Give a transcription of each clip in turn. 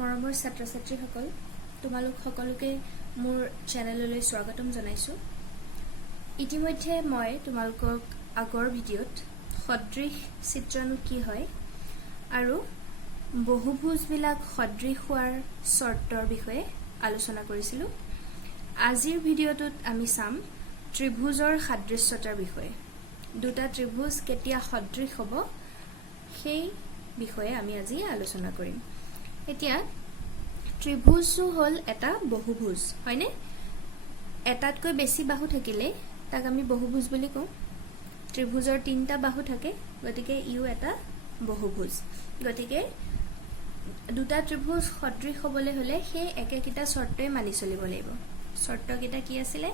মৰমৰ ছাত্ৰ ছাত্ৰীসকল তোমালোক সকলোকে মোৰ চেনেললৈ স্বাগতম জনাইছো। ইতিমধ্যে মই তোমালোকক আগৰ ভিডিঅ'ত সদৃশ চিত্ৰনো কি হয় আৰু বহুভুজবিলাক সদৃশ হোৱাৰ চৰ্তৰ বিষয়ে আলোচনা কৰিছিলো। আজিৰ ভিডিঅ'টোত আমি চাম ত্ৰিভুজৰ সাদৃশ্যতাৰ বিষয়ে। দুটা ত্ৰিভুজ কেতিয়া সদৃশ হ'ব সেই বিষয়ে আমি আজি আলোচনা কৰিম। এতিয়া ত্ৰিভুজটো হল এটা বহুভুজ, হয়নে? এটাতকৈ বেছি বাহু থাকিলে তাক আমি বহুভুজ বুলি কওঁ। ত্ৰিভুজৰ তিনিটা বাহু থাকে, গতিকে ইও এটা বহুভুজ। গতিকে দুটা ত্ৰিভুজ সদৃশ হ'বলৈ হলে সেই একেকিটা চৰ্তই মানি চলিব লাগিব। চৰ্তকেইটা কি আছিলে?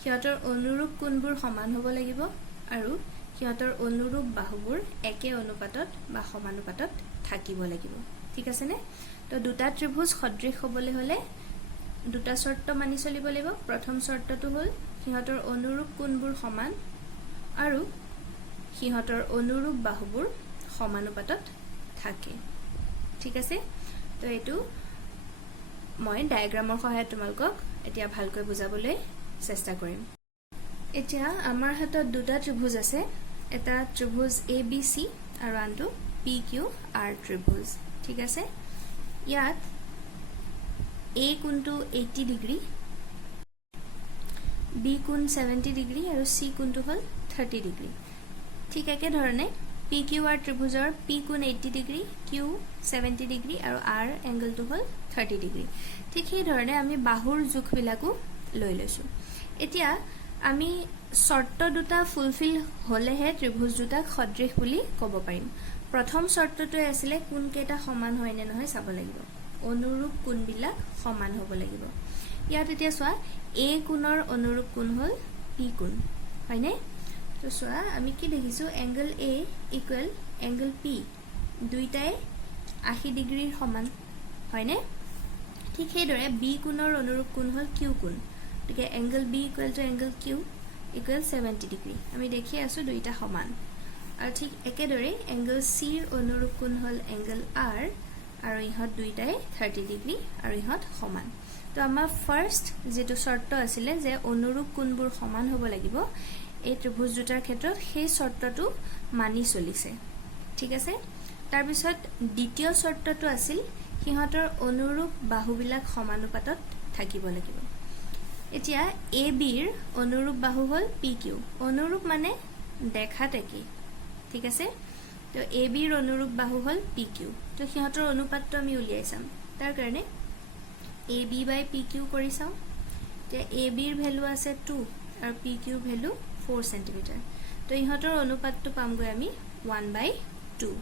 সিহঁতৰ অনুৰূপ কোণবোৰ সমান হ'ব লাগিব আৰু সিহঁতৰ অনুৰূপ বাহুবোৰ একে অনুপাতত বা সমানুপাতত থাকিব লাগিব। ঠিক আছে নে? তো দুটা ত্ৰিভুজ সদৃশ হ'বলৈ হলে দুটা চৰ্ত মানি চলিব লাগিব। প্ৰথম চৰ্তটো হ'ল সিহঁতৰ অনুৰূপ কোণবোৰ সমান আৰু সিহঁতৰ অনুৰূপ বাহুবোৰ সমানুপাতত থাকে। ঠিক আছে? তো এইটো মই ডায়াগ্ৰামৰ সহায়ত তোমালোকক এতিয়া ভালকৈ বুজাবলৈ চেষ্টা কৰিম। এতিয়া আমাৰ হাতত দুটা ত্ৰিভুজ আছে। এটা ত্ৰিভুজ ABC আৰু আনটো PQR ত্ৰিভুজ। ঠিক আছে? ইয়াত A কোণটো 80 ডিগ্ৰী, B কোণ 70 ডিগ্ৰী আৰু C কোণটো হ'ল 30 ডিগ্ৰী। ঠিক একেধৰণে PQR ত্ৰিভুজৰ P কোণ 80 ডিগ্ৰী, Q 70 ডিগ্ৰী আৰু R এংগলটো হ'ল 30 ডিগ্ৰী। ঠিক সেইধৰণে আমি বাহুৰ জোখবিলাকো লৈ লৈছোঁ। এতিয়া আমি চৰ্ত দুটা ফুলফিল হ'লেহে ত্ৰিভুজ দুটাক সদৃশ বুলি ক'ব পাৰিম। প্ৰথম চৰ্তটোৱে আছিলে কোণকেইটা সমান হয় নে নহয় চাব লাগিব। অনুৰূপ কোণবিলাক সমান হ'ব লাগিব। ইয়াত এতিয়া চোৱা A কোণৰ অনুৰূপ কোণ হ'ল P কোণ, হয়নে? তো চোৱা আমি কি দেখিছোঁ, angle A equal angle P, দুইটাই 80 ডিগ্ৰীৰ সমান, হয়নে? ঠিক সেইদৰে B কোণৰ অনুৰূপ কোণ হ'ল Q কোণ, গতিকে angle B equal to angle Q equal 70 degree. আমি দেখি আছোঁ দুইটা সমান। আৰু ঠিক একেদৰে এংগল Cৰ অনুৰূপ কোণ হ'ল এংগল R আৰু ইহঁত দুইটাই 30 ডিগ্ৰী আৰু ইহঁত সমান। তো আমাৰ ফাৰ্ষ্ট যেটো চৰ্ত আছিলে যে অনুৰূপ কোণবোৰ সমান হ'ব লাগিব এই ত্ৰিভুজ দুটাৰ ক্ষেত্ৰত, সেই চৰ্তটো মানি চলিছে। ঠিক আছে? তাৰপিছত দ্বিতীয় চৰ্তটো আছিল সিহঁতৰ অনুৰূপ বাহুবিলাক সমানুপাতত থাকিব লাগিব। এতিয়া ABৰ অনুৰূপ বাহু হ'ল PQ। অনুৰূপ মানে দেখাত একেই। ঠিক আছে? তো ABৰ অনুৰূপ বাহু হ'ল PQ। তো সিহঁতৰ অনুপাতটো আমি উলিয়াই চাম। তাৰ কাৰণে AB বাই PQ কৰি চাওঁ। এতিয়া ABৰ ভেলু আছে 2 আৰু PQৰ ভেলু 4 সেন্টিমিটাৰ। তো ইহঁতৰ অনুপাতটো পামগৈ আমি 1/2।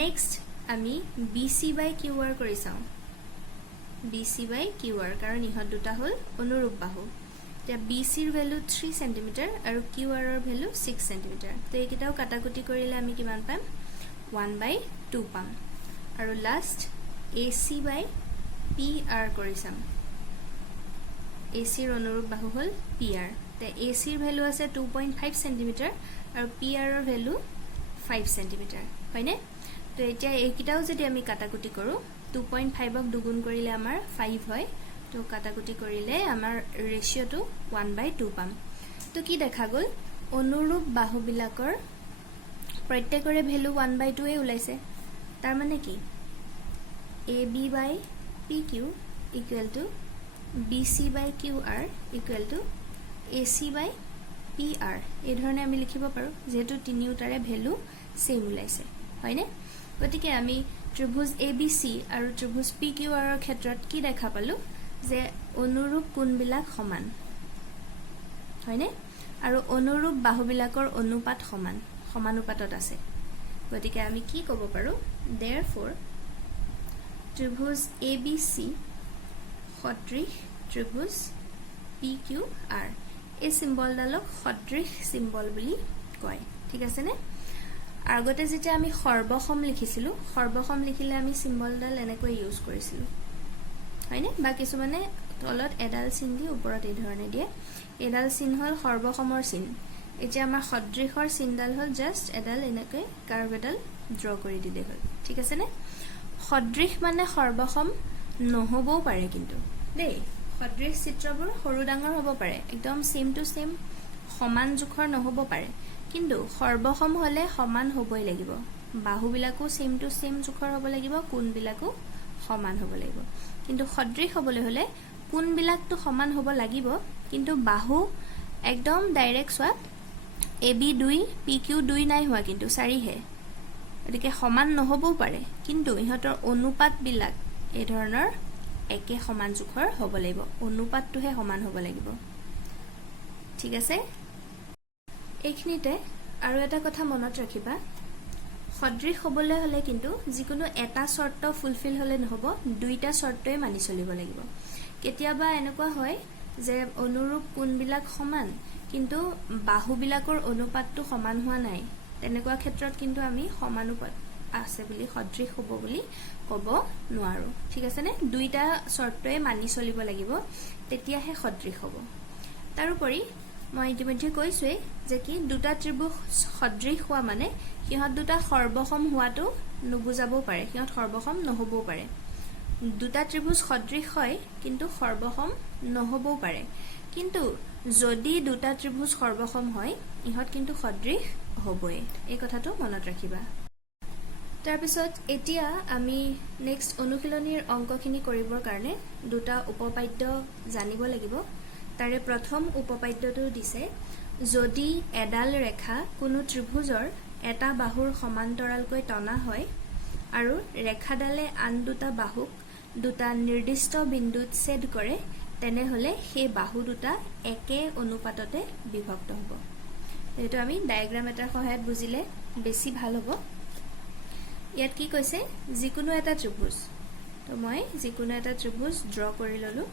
নেক্সট আমি BC বাই QR কৰি চাওঁ। BC বাই QR, কাৰণ ইহঁত দুটা হ'ল অনুৰূপ বাহু। এতিয়া BCৰ ভেলু 3 সেন্টিমিটাৰ আৰু QRৰ ভেলু 6 সেন্টিমিটাৰ। তো এইকেইটাও কাটাকুটি কৰিলে আমি কিমান পাম? 1/2 পাম। আৰু লাষ্ট AC বাই PR কৰি চাম। ACৰ অনুৰূপ বাহু হ'ল PR। তো ACৰ ভেলু আছে 2.5 সেন্টিমিটাৰ আৰু PRৰ ভেলু 5 সেন্টিমিটাৰ, হয়নে? তো এতিয়া এইকেইটাও যদি আমি কাটাকুটি কৰোঁ, 2.5ক দুগুণ কৰিলে আমাৰ 5 হয়। তো কাটাকুটি কৰিলে আমাৰ ৰেচিঅ'টো 1/2 পাম। তো কি দেখা গ'ল? অনুৰূপ বাহুবিলাকৰ প্ৰত্যেকৰে ভেলু 1/2 ওলাইছে। তাৰ মানে কি? AB by PQ equal to BC by QR equal to AC by PR। এই ধৰণে আমি লিখিব পাৰোঁ, যিহেতু তিনিওটাৰে ভেলু সেম ওলাইছে, হয়নে? গতিকে আমি ত্ৰিভুজ ABC আৰু ত্ৰিভুজ PQRৰ ক্ষেত্ৰত কি দেখা পালোঁ? যে অনুৰূপ কোণবিলাক সমান, হয়নে? আৰু অনুৰূপ বাহুবিলাকৰ অনুপাত সমান, সমানুপাতত আছে। গতিকে আমি কি ক'ব পাৰোঁ? Therefore ত্ৰিভুজ ABC সদৃশ ত্ৰিভুজ PQR। এই চিম্বলডালক সদৃশ চিম্বল বুলি কয়। ঠিক আছেনে? আগতে যেতিয়া আমি সৰ্বসম লিখিছিলোঁ, সৰ্বসম লিখিলে আমি চিম্বলডাল এনেকৈ ইউজ কৰিছিলোঁ, হয়নে? বা কিছুমানে তলত এডাল চিন দি ওপৰত এই ধৰণে দিয়ে। এডাল চিন হ'ল সৰ্বসমৰ চিন। এতিয়া আমাৰ সদৃশৰ চিনডাল হ'ল জাষ্ট এডাল এনেকৈ কাৰ্ভ এডাল ড্ৰ কৰি দিলে হ'ল। ঠিক আছেনে? সদৃশ মানে সৰ্বসম নহবও পাৰে কিন্তু দেই সদৃশ চিত্ৰবোৰ সৰু ডাঙৰ হ'ব পাৰে একদম সেম টু সেম সমান জোখৰ নহব পাৰে কিন্তু সৰ্বসম হলে সমান হ'বই লাগিব বাহুবিলাকো সেম টু সেম জোখৰ হ'ব লাগিব কোণবিলাকো সমান হ'ব লাগিব কিন্তু সদৃশ হ'বলৈ হলে কোণবিলাকটো সমান হ'ব লাগিব কিন্তু বাহু একদম ডাইৰেক্ট সোৱা AB 2 PQ 2 নাই হোৱা কিন্তু 4 হে এদিকে সমান নহবও পাৰে কিন্তু ইহতৰ অনুপাতবিলাক এই ধৰণৰ একে সমান জোখৰ হ'ব লাগিব অনুপাতটোহে সমান হ'ব লাগিব ঠিক আছে এইখিনিতে আৰু এটা কথা মনত ৰাখিবা সদৃশ হ'বলৈ হলে কিন্তু যিকোনো এটা শৰ্ত ফুলফিল হলে নহব দুইটা শৰ্তই মানি চলিব লাগিব কেতিয়াবা এনেকুৱা হয় যে অনুৰূপ কোণবিলাক সমান কিন্তু বাহুবিলাকৰ অনুপাতটো সমান হোৱা নাই তেনেকুৱা ক্ষেত্ৰত কিন্তু আমি সমানুপাত আছে বুলি সদৃশ হ'ব বুলি ক'ব নোৱাৰো ঠিক আছে নে দুইটা শৰ্তই মানি চলিব লাগিব তেতিয়াহে সদৃশ হ'ব তাৰোপৰি মই ইতিমধ্যে কৈছোৱে যে কি দুটা ত্ৰিভুজ সদৃশ হোৱা মানে সিহঁত দুটা সৰ্বসম হোৱাটো নুবুজাবও পাৰে সিহঁত সৰ্বসম নহবও পাৰে দুটা ত্ৰিভুজ সদৃশ হয় কিন্তু সৰ্বসম নহবও পাৰে কিন্তু যদি দুটা ত্ৰিভুজ সৰ্বসম হয় ইহঁত কিন্তু সদৃশ হ'বই এই কথাটো মনত ৰাখিবা তাৰ পিছত এতিয়া আমি নেক্সট অনুশীলনীৰ অংকখিনি কৰিবৰ কাৰণে দুটা উপপাদ্য জানিব লাগিব তাৰে প্ৰথম উপপাদ্যটো দিছে যদি এডাল ৰেখা কোনো ত্ৰিভুজৰ এটা বাহুৰ সমান্তৰালকৈ টনা হয় আৰু ৰেখাডালে আন দুটা বাহুক দুটা নিৰ্দিষ্ট বিন্দুত ছেদ কৰে তেনেহলে সেই বাহু দুটা একে অনুপাততে বিভক্ত হ'ব এইটো আমি ডায়াগ্ৰাম এটাৰ সহায়ত বুজিলে বেছি ভাল হ'ব ইয়াত কি কৈছে যিকোনো এটা ত্ৰিভুজ তো মই যিকোনো এটা ত্ৰিভুজ ড্ৰ কৰি ললো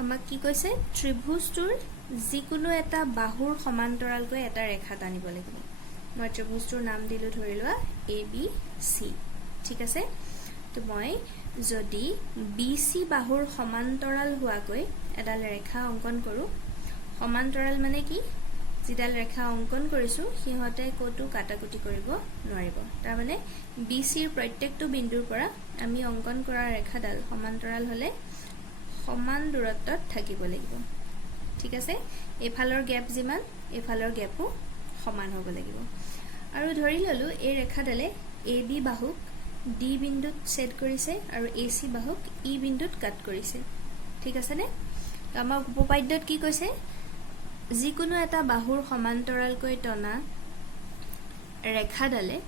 আমাক কি কৈছে ত্ৰিভুজটোৰ যিকোনো এটা বাহুৰ সমান্তৰালকৈ এটা ৰেখা টানিব লাগিব মই ত্ৰিভুজটোৰ নাম দিলো ধৰি লোৱা ABC ঠিক আছে তো মই যদি BC বাহুৰ সমান্তৰাল হোৱাকৈ এডাল ৰেখা অঙ্কন কৰো সমান্তৰাল মানে কি যিডাল ৰেখা অঙ্কন কৰিছো সিহঁতে কতো কাটাকুটি কৰিব নোৱাৰিব তাৰ মানে BCৰ প্ৰত্যেকটো বিন্দুৰ পৰা আমি অঙ্কন কৰা ৰেখাডাল সমান্তৰাল হলে সমান দূৰত্বত থাকিব লাগিব ঠিক আছে এফালৰ গ্যাপ যিমান এফালৰ গ্যাপো সমান হ'ব লাগিব আৰু ধৰি ললো এই ৰেখাডালে AB বাহুক D বিন্দুত ছেদ কৰিছে আৰু AC বাহুক E বিন্দুত কাট কৰিছে ঠিক আছে নে আমাৰ উপপাদ্যত কি কৈছে যিকোনো এটা বাহুৰ সমান্তৰালকৈ টনা ৰেখাডালে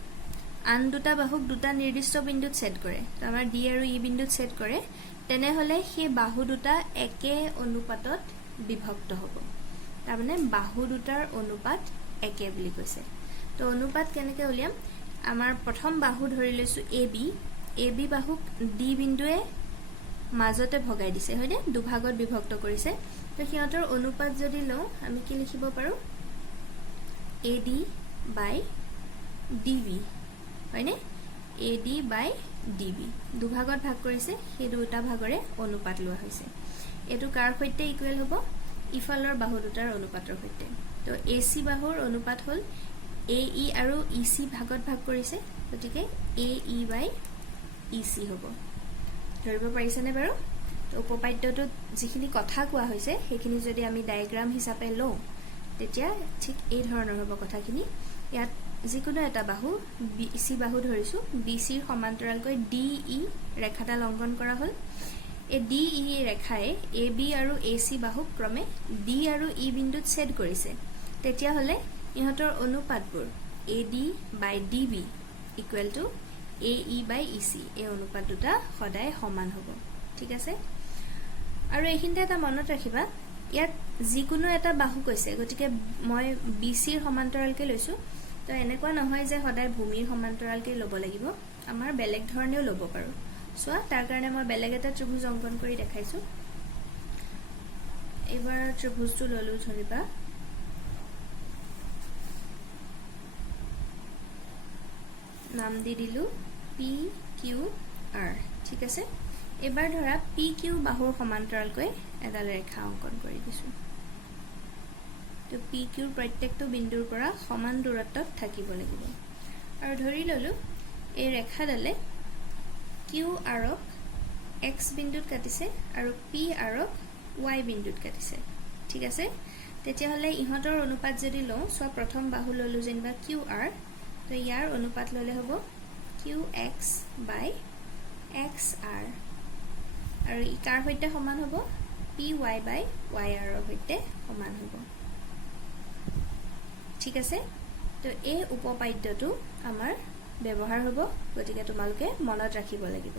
আন দুটা বাহুক দুটা নিৰ্দিষ্ট বিন্দুত ছেদ কৰে তো আমাৰ D আৰু E বিন্দুত ছেদ কৰে তেনেহলে সেই বাহু দুটা একে অনুপাতত বিভক্ত হ'ব তাৰ মানে বাহু দুটাৰ অনুপাত একে বুলি কৈছে তো অনুপাত কেনেকৈ উলিয়াম আমাৰ প্ৰথম বাহু ধৰি লৈছো AB বাহুক D বিন্দুৱে মাজতে ভগাই দিছে হয়নে দুভাগত বিভক্ত কৰিছে তো সিহঁতৰ অনুপাত যদি লওঁ আমি কি লিখিব পাৰো AD by DB হয়নে AD by DB দুভাগত ভাগ কৰিছে সেই দুটা ভাগৰে অনুপাত লোৱা হৈছে এটো কাৰ সৈতে ইকুৱেল হ'ব ইফালৰ বাহু দুটাৰ অনুপাতৰ সৈতে তো AC বাহুৰ অনুপাত হ'ল AE আৰু EC ভাগত ভাগ কৰিছে গতিকে AE by EC হ'ব ধৰিব পাৰিছেনে বাৰু তো উপপাদ্যটোত যিখিনি কথা কোৱা হৈছে সেইখিনি যদি আমি ডায়াগ্ৰাম হিচাপে লওঁ তেতিয়া ঠিক এই ধৰণৰ হ'ব কথাখিনি ইয়াত যিকোনো এটা বাহু BC বাহু ধৰিছো BCৰ সমান্তৰালকৈ DE ৰেখাডাল অঙ্কন কৰা হ'ল এই DE ৰেখাই AB আৰু AC বাহুক ক্ৰমে D আৰু E বিন্দুত ছেদ কৰিছে তেতিয়া হলে ইহঁতৰ অনুপাতবোৰ AD by DB equal to AE by EC এই অনুপাত দুটা সদায় সমান হ'ব ঠিক আছে আৰু এইখিনিতে এটা মনত ৰাখিবা ইয়াত যিকোনো এটা বাহু কৈছে গতিকে মই BCৰ সমান্তৰালকে লৈছো তো এনেকুৱা নহয় যে সদায় ভূমিৰ সমান্তৰালকে ল'ব লাগিব আমাৰ বেলেগ ধৰণেও ল'ব পাৰো সোৱা তাৰ কাৰণে মই বেলেগ এটা ত্ৰিভুজ অঙ্কন কৰি দেখাইছো এবাৰ ত্ৰিভুজটো ললো ধৰিবা নাম দি দিলু PQR ঠিক আছে এবাৰ ধৰা PQ বাহুৰ সমান্তৰালকৈ এডাল ৰেখা অঙ্কন কৰি দিছো তো PQৰ প্ৰত্যেকটো বিন্দুৰ পৰা সমান দূৰত্বত থাকিব লাগিব আৰু ধৰি ললো এই ৰেখাডালে কিউ আৰক এক্স বিন্দুত কাটিছে আৰু পি আৰক ওয়াই বিন্দুত কাটিছে ঠিক আছে তেতিয়াহলে ইহঁতৰ অনুপাত যদি লওঁ সো প্ৰথম বাহু ললো যেনিবা কিউ আৰ তো ইয়াৰ অনুপাত ললে হ'ব কিউ এক্স বাই এক্স আৰ আৰু ই কাৰ সৈতে সমান হ'ব পি ওয়াই বাই ওয়াই আৰ সৈতে সমান হ'ব ঠিক আছে তো এই উপপাদ্যটো আমাৰ ব্যৱহাৰ হ'ব গতিকে তোমালোকে মনত ৰাখিব লাগিব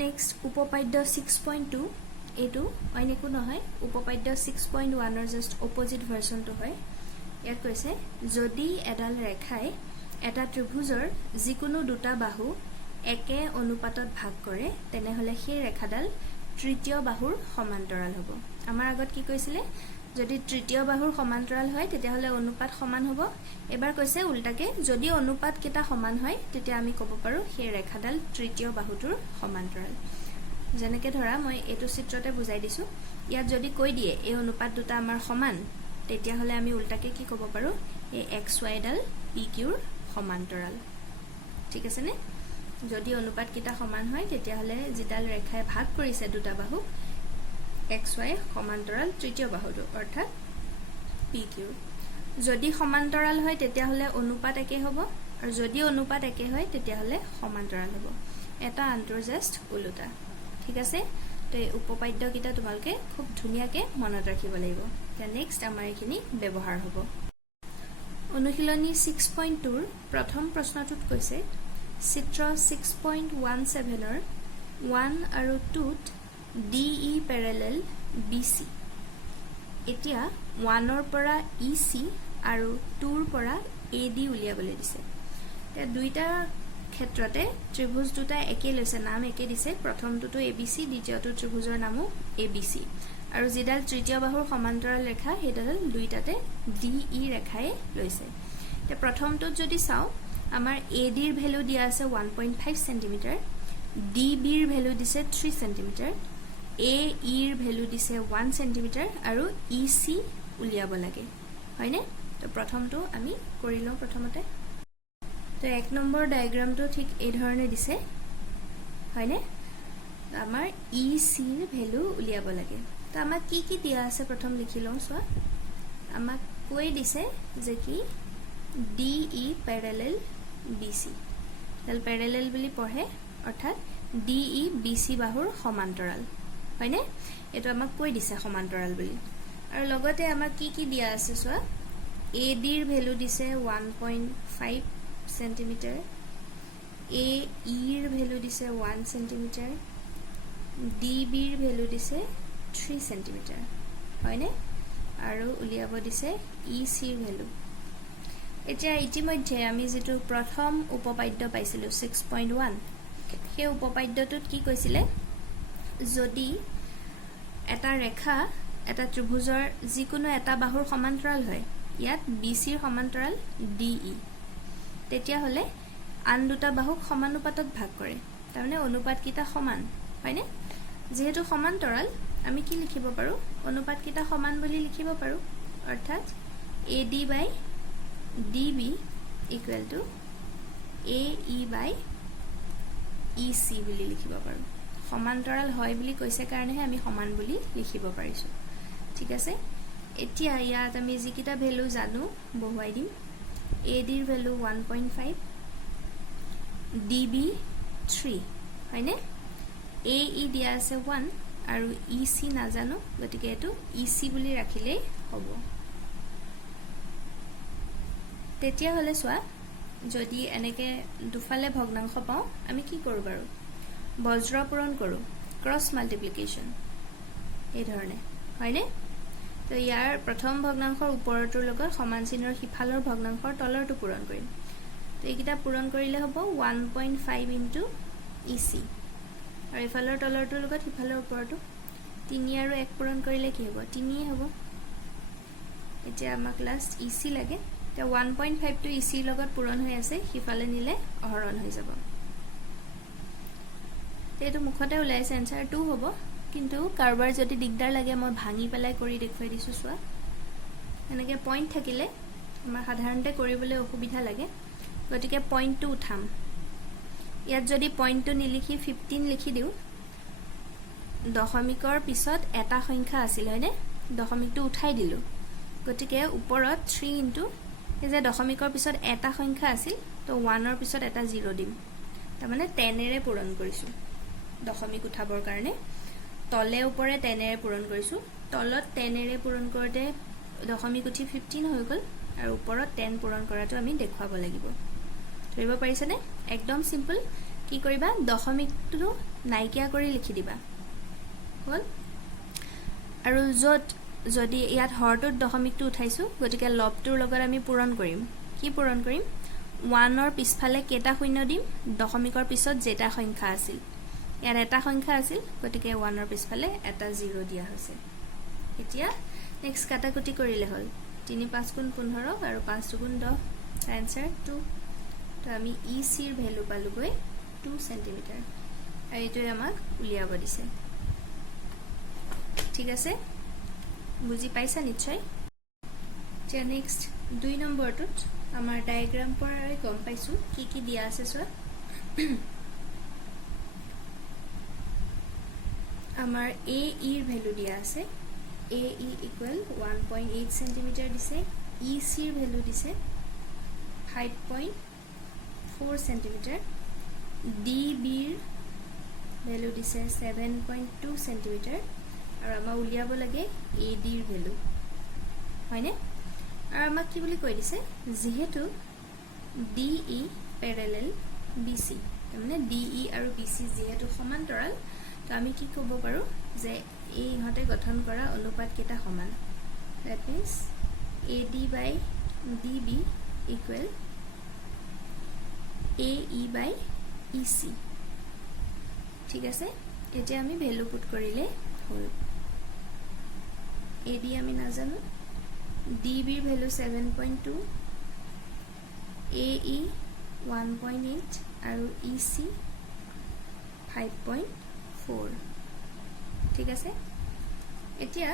নেক্সট উপপাদ্য 6.2 এটো অইন একো নহয় উপপাদ্য 6.1 ৰ জাস্ট অপোজিট ভাৰ্সনটো হয় ইয়াত কৈছে যদি এডাল ৰেখাই এটা ত্ৰিভুজৰ যিকোনো দুটা বাহু একে অনুপাতত ভাগ কৰে তেনেহলে সেই ৰেখাডাল তৃতীয় বাহুৰ সমান্তৰাল হ'ব আমাৰ আগত কি কৈছিলে যদি তৃতীয় বাহুৰ সমান্তৰাল হয় তেতিয়াহলে অনুপাত সমান হ'ব এবাৰ কৈছে উল্টাকে যদি অনুপাত কেটা সমান হয় তেতিয়া আমি ক'ব পাৰো সেই ৰেখাডাল তৃতীয় বাহুটোৰ সমান্তৰাল যেনেকে ধৰা মই এটো চিত্ৰতে বুজাই দিছো ইয়াত যদি কৈ দিয়ে এই অনুপাত দুটা আমাৰ সমান তেতিয়াহলে আমি উল্টাকে কি ক'ব পাৰো এই এক্স ওয়াই ডাল পি কিউৰ সমান্তৰাল ঠিক আছে নে যদি অনুপাত কেটা সমান হয় তেতিয়াহলে যিডাল ৰেখাই ভাগ কৰিছে দুটা বাহু এক্স ওয়াই সমান্তৰাল তৃতীয় বাহুটো অৰ্থাৎ পি কিউ যদি সমান্তৰাল হয় তেতিয়াহলে অনুপাত একে হ'ব আৰু যদি অনুপাত একে হয় তেতিয়াহলে সমান্তৰাল হ'ব এটা আন্তৰ্জাষ্ট ওলোটা ঠিক আছে তো এই উপপাদ্য কিটা তোমালকে খুব ধুনিয়াকে মনত ৰাখিব লাগিব তে নেক্সট আমাৰ এখিনি ব্যৱহাৰ হ'ব অনুশীলনী 6.2 ৰ প্ৰথম প্ৰশ্নটোত কৈছে চিত্ৰ 6.17 ৰ 1 আৰু 2 ত DE parallel BC এতিয়া 1 ৰ পৰা EC আৰু 2 ৰ পৰা AD উলিয়াবলৈ দিছে তে দুইটা ক্ষেত্ৰতে ত্ৰিভুজ দুটা একে লৈছে নাম একে দিছে প্ৰথমটোটো ABC দ্বিতীয়টো ত্ৰিভুজৰ নামও ABC আৰু যিডাল তৃতীয় বাহুৰ সমান্তৰাল ৰেখা হেডাল দুইটাতে DE ৰেখায়ে লৈছে তে প্ৰথমটোত যদি চাও আমাৰ AD ৰ ভ্যালু দিয়া আছে 1.5 cm DB ৰ ভ্যালু দিছে 3 cm AE ৰ ভ্যালু দিছে 1 cm আৰু EC উলিয়াব লাগে হয়নে তো প্ৰথমটো আমি কৰি লওঁ প্ৰথমতে তো এক নম্বৰ ডায়াগ্ৰামটো ঠিক এই ধৰণে দিছে হয়নে আমাৰ EC ৰ ভ্যালু উলিয়াব লাগে তো আমাক কি দিয়া আছে প্ৰথম লিখি লওঁ সোৱা আমাক কৈ দিছে যে কি DE parallel BC তাল parallel বুলি পঢ়ে অৰ্থাৎ DE BC বাহুৰ সমান্তৰাল হয়নে এটো আমাক কৈ দিছে সমান্তৰাল বুলি আৰু লগতে আমাক কি দিয়া আছে সোৱা AD ৰ ভ্যালু দিছে 1.5 cm AE ৰ ভ্যালু দিছে 1 cm DB ৰ ভ্যালু দিছে 3 cm হয়নে আৰু উলিয়াব দিছে EC ৰ ভ্যালু এতিয়া ইতিমধ্যে আমি যেটো প্ৰথম উপপাদ্য পাইছিলো 6.1 সেই উপপাদ্যটোত কি কৈছিলে যদি এটা ৰেখা এটা ত্ৰিভুজৰ যিকোনো এটা বাহুৰ সমান্তৰাল হয় ইয়াত BC ৰ সমান্তৰাল DE তেতিয়া হলে আন দুটা বাহুক সমানুপাতত ভাগ কৰে তাৰমানে অনুপাত কিটা সমান হয়নে যেহেতু সমান্তৰাল আমি কি লিখিব পাৰো অনুপাত কিটা সমান বুলি লিখিব পাৰো অৰ্থাৎ AD by DB equal to AE by EC বুলি লিখিব পাৰো সমান্তৰাল হয় বুলি কৈছে কাৰণেহে আমি সমান বুলি লিখিব পাৰিছো ঠিক আছে এতিয়া ইয়াত আমি যিকিটা ভ্যালু জানো বহুৱাই দিম AD ৰ ভ্যালু 1.5 DB 3 হয়নে AE দিয়া আছে 1 আৰু EC নাজানো গতিকে এটো EC বুলি ৰাখিলেই হ'ব তেতিয়া হলে সোৱা যদি এনেকে দুফালে ভগ্নাংশ পাও আমি কি কৰো বাৰু বজ্ৰ পূৰণ কৰো ক্ৰস মাল্টিপ্লিকেশন এই ধৰণে হয়নে তো ইয়াৰ প্ৰথম ভগ্নাংশৰ ওপৰটোৰ লগত সমান চিহ্নৰ সিফালৰ ভগ্নাংশৰ তলৰটো পূৰণ কৰিম তো এইকিটা পূৰণ কৰিলে হ'ব 1.5 ইনটু EC আৰু ইফালৰ তলৰটোৰ লগত সিফালৰ ওপৰটো 3 আৰু 1 পূৰণ কৰিলে কি হ'ব 3 হ'ব এতিয়া আমাক লাষ্ট EC লাগে তো 1.5 টো EC লগত পূৰণ হৈ আছে সিফালে নিলে হৰণ হৈ যাব তেটো মুখতে ওলাইছে আনসাৰ 2 হ'ব কিন্তু কাৰবাৰ যদি দিগদাৰ লাগে মই ভাঙি পেলাই কৰি দেখুৱাই দিছো সোৱা এনেকে পইণ্ট থাকিলে আমাৰ সাধাৰণতে কৰিবলৈ অসুবিধা লাগে গতিকে পইণ্টটো উঠাম ইয়াত যদি পইণ্টটো নিলিখি 15 লিখি দিওঁ দশমিকৰ পিছত এটা সংখ্যা আছিল হয়নে দশমিকটো উঠাই দিলো গতিকে ওপৰত 3 ইনটু এই যে দশমিকৰ পিছত এটা সংখ্যা আছিল তো 1 ৰ পিছত এটা 0 দিম তাৰ মানে 10 এৰে পূৰণ কৰিছো দশমিক উঠাবৰ কাৰণে তলে ওপৰে 10 এৰে পূৰণ কৰিছো তলত 10 এৰে পূৰণ কৰোতে দশমিক উঠি 15 হৈ গল আৰু ওপৰত 10 পূৰণ কৰাটো আমি দেখুৱাব লাগিব ধৰিব পাৰিছানে একদম সিম্পল কি কৰিবা দশমিকটো নাইকিয়া কৰি লিখি দিবা হল আৰু যদি ইয়াত হৰটোত দশমিকটো উঠাইছো গতিকে লবটোৰ লগত আমি পূৰণ কৰিম কি পূৰণ কৰিম 1 ৰ পিছফালে কেটা শূন্য দিম দশমিকৰ পিছত যেটা সংখ্যা আছিল ইয়াৰ এটা সংখ্যা আছিল গতিকে 1 ৰ পিছফালে এটা 0 দিয়া হৈছে এতিয়া নেক্সট কাটাকুটি কৰিলে হল 3 5 গুণ 15 আৰু 5 গুণ 10 आंसर 2 তো আমি EC ৰ ভ্যালু পালুগৈ 2 সেন্টিমিটাৰ আৰু এটো আমাক উলিয়াব দিছে ঠিক আছে বুজি পাইছা নিশ্চয় যে নেক্সট 2 নম্বৰটোত আমাৰ ডায়াগ্ৰাম পৰাই গম পাইছো কি দিয়া আছে সো আমাৰ AE ৰ ভ্যালু দিয়া আছে AE ইকুৱেল 1.8 সেন্টিমিটাৰ দিছে EC ৰ ভ্যালু দিছে 5.4 সেন্টিমিটাৰ DB ৰ ভ্যালু দিছে 7.2 সেন্টিমিটাৰ আৰু আমাৰ উলিয়াব লাগে AD ৰ ভ্যালু হয়নে আৰু আমাক কি বুলি কৈ দিছে যেহেতু DE প্যাৰালেল BC মানে DE আৰু BC যেহেতু সমান্তৰাল তো আমি কি ক'ব পাৰো যে এই ইহতে গঠন কৰা অনুপাত কেটা সমান that means AD by DB equal AE by EC ঠিক আছে এতিয়া আমি ভ্যালু পুট কৰিলে হল AD আমি নাজানো DB ৰ ভ্যালু 7.2 AE 1.8 আৰু EC 5.4 ঠিক আছে এতিয়া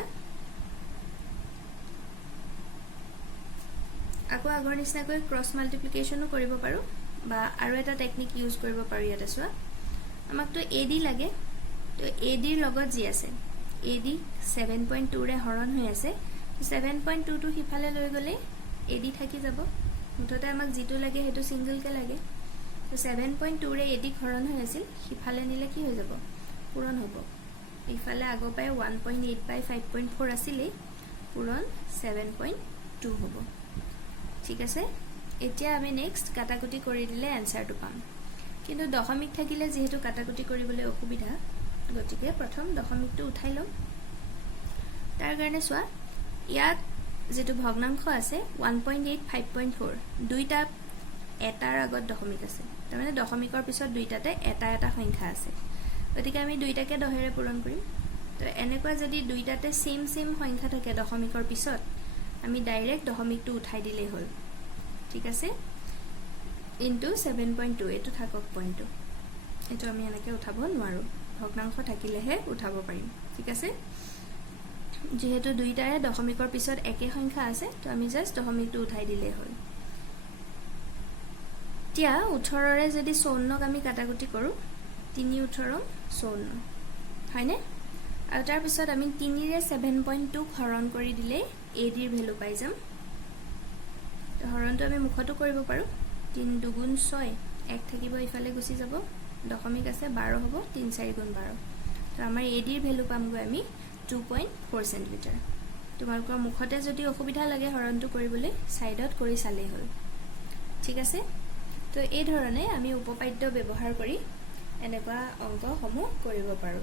আকৌ আগৰ নিচিনাকৈ ক্ৰস মাল্টিপ্লিকেশনো কৰিব পাৰো বা আৰু এটা টেকনিক ইউজ কৰিব পাৰো ইয়াতে চোৱা আমাক তো AD লাগে তো AD ৰ লগত যি আছে AD 7.2 ৰে হৰণ হৈ আছে 7.2 টো হিফালে লৈ গলে AD থাকি যাব মুঠতে আমাক যেটো লাগে হেতু সিঙ্গল কে লাগে তো 7.2 ৰে AD হৰণ হৈ আছিল হিফালে নিলে কি হৈ যাব পূৰণ হ'ব ইফালে আগৰ পাই 1.8 বাই 5.4 আছিল পূৰণ 7.2 হ'ব ঠিক আছে এতিয়া আমি নেক্সট কাটাকুটি কৰি দিলে आंसरটো পাম কিন্তু দশমিক থাকিলে যেহেতু কাটাকুটি কৰিবলৈ অসুবিধা গতিকে প্ৰথম দশমিকটো উঠাই লম তাৰ কাৰণে চোৱা ইয়াত যেটো ভগ্নাংশ আছে 1.8 5.4 দুইটা এটাৰ আগত দশমিক আছে তাৰমানে দশমিকৰ পিছত দুইটাতে এটা সংখ্যা আছে গতিকে আমি দুইটাকে 10 ৰে পূৰণ কৰিম তো এনেকুৱা যদি দুইটাতে সেম সংখ্যা থাকে দশমিকৰ পিছত আমি ডাইৰেক্ট দশমিকটো উঠাই দিলে হল ঠিক আছে ইনটু 7.2 এটো থাকক পইণ্টটো এটো আমি এনেকে উঠাব নোৱাৰো ভগ্নাংশ থাকিলেহে উঠাব পাৰিম ঠিক আছে যেহেতু দুইটাৰে দশমিকৰ পিছত একে সংখ্যা আছে তো আমি জাস্ট দশমিকটো উঠাই দিলে হল তিয়া 18 ৰে যদি 54 আমি কাটাকুটি কৰো 3 18 54 হয়নে আৰু তাৰ পিছত আমি 3 ৰে 7.2 হৰণ কৰি দিলে AD ৰ ভ্যালু পাই যাম তো হৰণটো আমি মুখটো কৰিব পাৰো 3 2 6 এক থাকিব ইফালে গুছি যাব দশমিক আছে 12 হ'ব 3 4 গুণ 12 তো আমাৰ AD ৰ ভ্যালু পামগৈ আমি 2.4 সেন্টিমিটাৰ তোমালোকৰ মুখতে যদি অসুবিধা লাগে হৰণটো কৰিবলৈ সাইডত কৰি চালেই হল ঠিক আছে তো এই ধৰণে আমি উপপাদ্য ব্যৱহাৰ কৰি এনেকুৱা অংকসমূহ কৰিব পাৰো